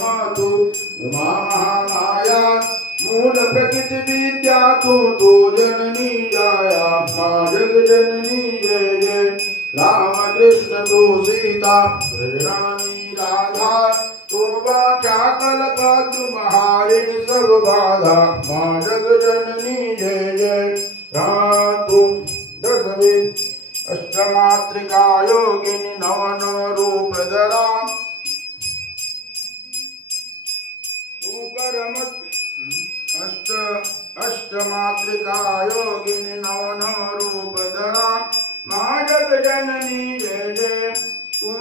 मातु उमा महामाया मूल प्रकृति विद्या तू जननी जाया माँ जग जननी जय जय राम कृष्ण तू सीता रानी राधा तो क्या कल्पतु महारिणी सब बाधा माँ जग जननी जय जय तुम दशविध अष्टमात्रिका योगिनी नव नव रूप धरा तू परम अष्टमात्रिका योगिनी नव नव रूप धरा माँ जग जननी जय जय तू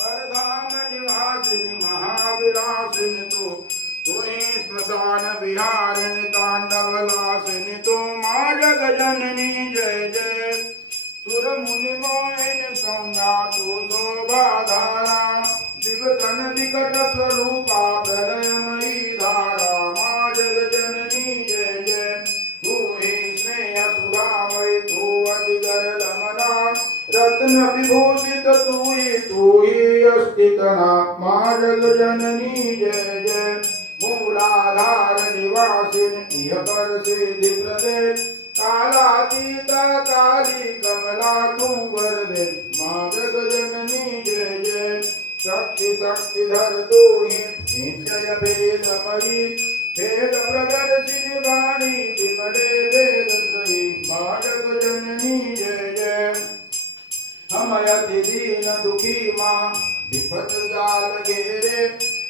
परधाम निवासिनी महाविलासिनी तू ही स्मशान विहारिणी तांडवलासिनी तू माँ जग जननी जय जय सुर मुनि मोहिनी सौम्या तू शोभाधारा दिवसन विकट स्वरूपा प्रलयमयी धारा माँ जग जननी जय जय तू ही स्नेह सुधामयी तू अति गरलमना रत्न विभूषित तू ही अस्तितना माँ जग जननी जय जय मूलाधार निवासिनी इह पर सिद्धि प्रदे कालातीता काली कमला तू वरदे माँ जग जननी जय जय शक्ति शक्तिधर तू ही नित्य भेदमयी भेद प्रदर्शिनी वाणी विमले वेद त्रयी माँ जग जननी जय जय हम अति दीन दुखी माँ विपत जाल घेरे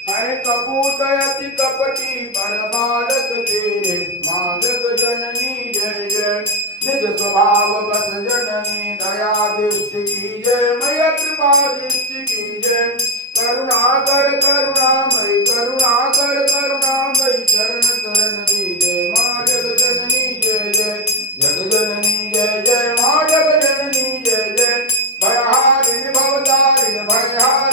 है कपूत अति कपटी पर बालक तेरे माँ जग जननी जय जय निज स्वभाव बस जननी दया दृष्टि की जय मय कृपा दृष्टि की जय करुणा कर करुणामय चरण शरण दीजय माँ जग जननी जय जय जग जननी जय जय माँ जग जननी जय जय भयहारिणी भवतारिणी भयहारिणी